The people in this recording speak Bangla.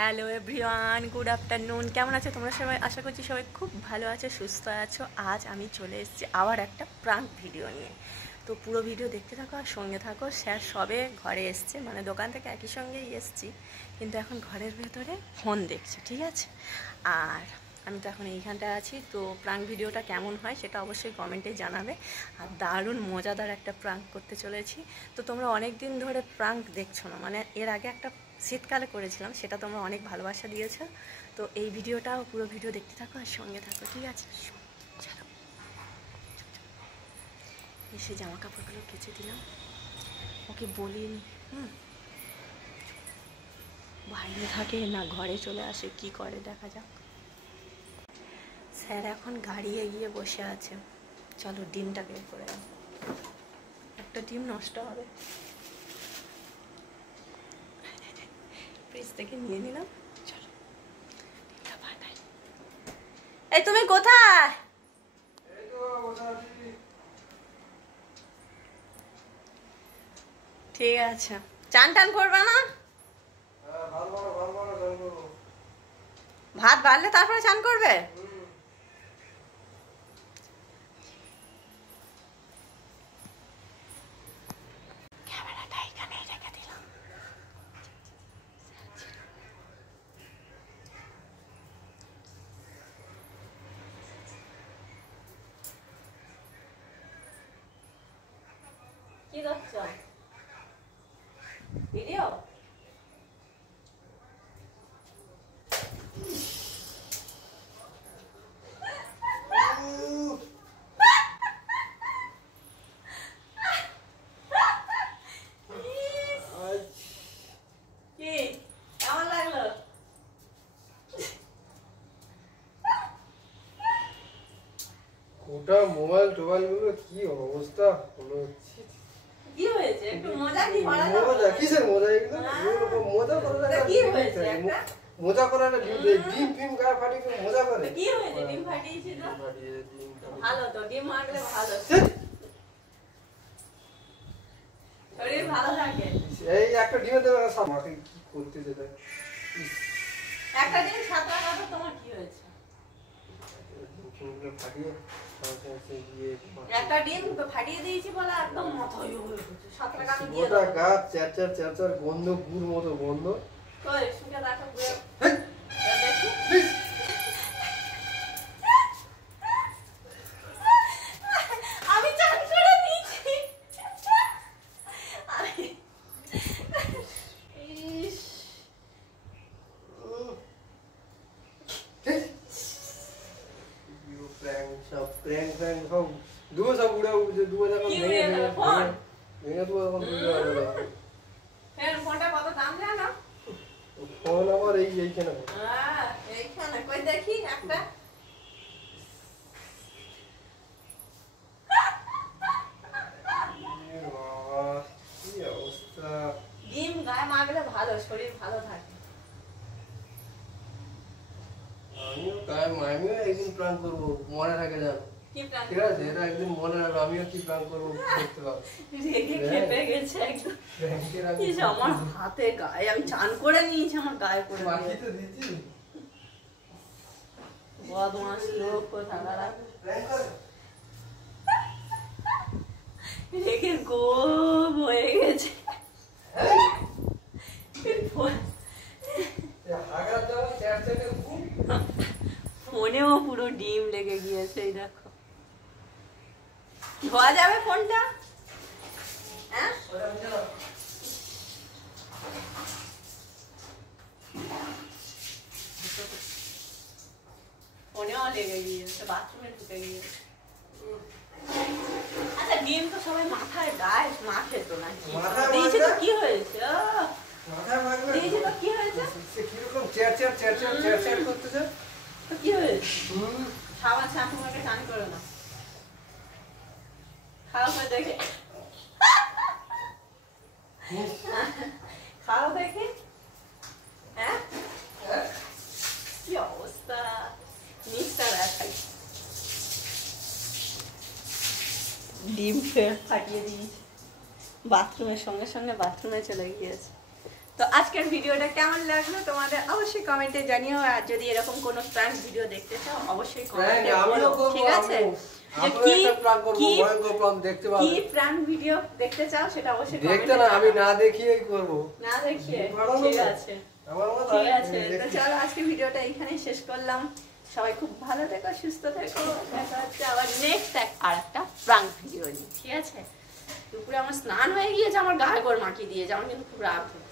Hello everyone, good afternoon. কেমন আছো তোমরা সবাই? আশা করছি সবাই খুব ভালো আছো, সুস্থ আছো। আজ আমি চলে এসেছি আবার একটা প্রাঙ্ক ভিডিও নিয়ে। তো পুরো ভিডিও দেখতে থাকো আর সঙ্গে থাকো। স্যার সবে ঘরে এসছে, মানে দোকান থেকে একই সঙ্গেই এসছি, কিন্তু এখন ঘরের ভেতরে ফোন দেখছে, ঠিক আছে? আর আমি তো এখন এইখানটায় আছি। তো প্রাঙ্ক ভিডিওটা কেমন হয় সেটা অবশ্যই কমেন্টে জানাবে। আর দারুণ মজাদার একটা প্রাঙ্ক করতে চলেছি। তো তোমরা অনেক দিন ধরে প্রাঙ্ক দেখছো না, মানে এর আগে একটা শীতকালে করেছিলাম, সেটা তোমরা অনেক ভালোবাসা দিয়েছো। তো এই ভিডিওটাও পুরো ভিডিও দেখতে থাকো আর সঙ্গে থাকো, ঠিক আছে? চলো, এসে জামা কাপড়গুলো কেচে দিলাম, ওকে বলিনি। বাইরে থাকে না ঘরে চলে আসে, কি করে দেখা যাক। স্যার এখন গাড়ি এগিয়ে বসে আছে। চলো ডিমটা বের করে দাও, একটা ডিম নষ্ট হবে। ফ্রিজ থেকে নিয়ে নিলাম। চলো ডিমটা ফাটাই। এই তুমি কোথায়? ঠিক আছে, চান টান করবে না? ভাত বাড়লে তারপরে চান করবে? ক্যামেরাটা এখানে রেখে দিলাম। কি দেখছো? ভিডিও? ওটা মোবাইল টোবাইল গুলো কি অবস্থা হলো। কি হয়েছে? একটু মজা কি করা যাবে? মজা কিসের মজা? এগুলো মজা করা যায়? কি হয়েছে? একটা মজা করার ডিম ফিম গায়ে ফাটিয়ে কেউ মজা করে? কি হয়েছে? ডিম ফাটিয়েছি তো। ভালো তো, ডিম মারলে ভালো, শরীর ভালো থাকে। এই একটা ডিমের দেবে আমাকে কি করতে যেতে? একটা ডিম সাতটা কথা, তোমার কি হয়েছে? ফাটিয়ে একটা ডিম ফাটিয়ে দিয়েছি বলে একদম মাথায় হয়ে গেছে। সাতটা কাটা দিয়ে ওটা গাছ চ্যারচার চ্যারচার গন্ধ, গুড় মতো গন্ধ। কই শুকে দেখো, দেখি। আমি চান করে দিয়েছি। ইস, ফোনটা কত দাম জানো? ফোন আমার এইখানে। এইখানে কই দেখি একটা। কি অবস্থা! ডিম গায়ে মাখলে ভালো, শরীর ভালো থাকে। আমিও একদিন প্ল্যান করবো, মনে রাখে যান। কি প্ল্যান? ঠিক আছে, এটা একদিন মনে রাখবো। আমিও কি প্ল্যান করবো দেখতে পাবো। রেগে খেপে গেছে একদম। ইস, আমার হাতে গায়ে, আমি চান করে নিয়েছি, আমার গায়ে করে দিয়েছে। বদমাস লোক কোথাকার। রেগে গোম হয়ে গেছে। ফোনেও পুরো ডিম লেগে গিয়েছে, এই দেখো। ধোয়া যাবে ফোনটা? হ্যাঁ, ফোনেও লেগে গিয়েছে, বাথরুমে ঢুকে গিয়েছে। আচ্ছা, ডিম তো সবাই মাথায় গায়ে মাখে তো না? দিয়েছি তো, কি হয়েছে? দিয়েছি তো, কি হয়েছে? কিরকম চ্যারচার চ্যারচার চ্যারচার করতেছে? তো কি হয়েছে? সাবান শ্যাম্পু মেখে চান করো না? খাও করে দেখে, খাও দেখে। হ্যাঁ, কি অবস্থা! মিক্সার দেখাই, ডিম ফাটিয়ে দিয়েছি। বাথরুমের সঙ্গে সঙ্গে বাথরুমে চলে গিয়েছে। তো আজকের ভিডিওটা কেমন লাগলো তোমাদের অবশ্যই কমেন্টে জানিও, আর যদি এরকম কোনো প্র্যাঙ্ক ভিডিও দেখতে চাও অবশ্যই কমেন্টে বলো, ঠিক আছে? যে কি প্র্যাঙ্ক ভিডিও দেখতে চাও সেটা অবশ্যই দেখতে না, আমি না দেখিয়েই করব। না দেখিয়ে, ঠিক আছে ঠিক আছে। তো চলো আজকে ভিডিওটা এইখানেই শেষ করলাম। সবাই খুব ভালো থেকো, সুস্থ থেকো। দেখা হচ্ছে আবার নেক্সট আর একটা প্র্যাঙ্ক ভিডিও নিয়ে, ঠিক আছে? দুপুরে আমার স্নান হয়ে গিয়েছে, আমার গায়ে গোড় মাখিয়ে দিয়েছে, আমার কিন্তু খুব রাগ হচ্ছে।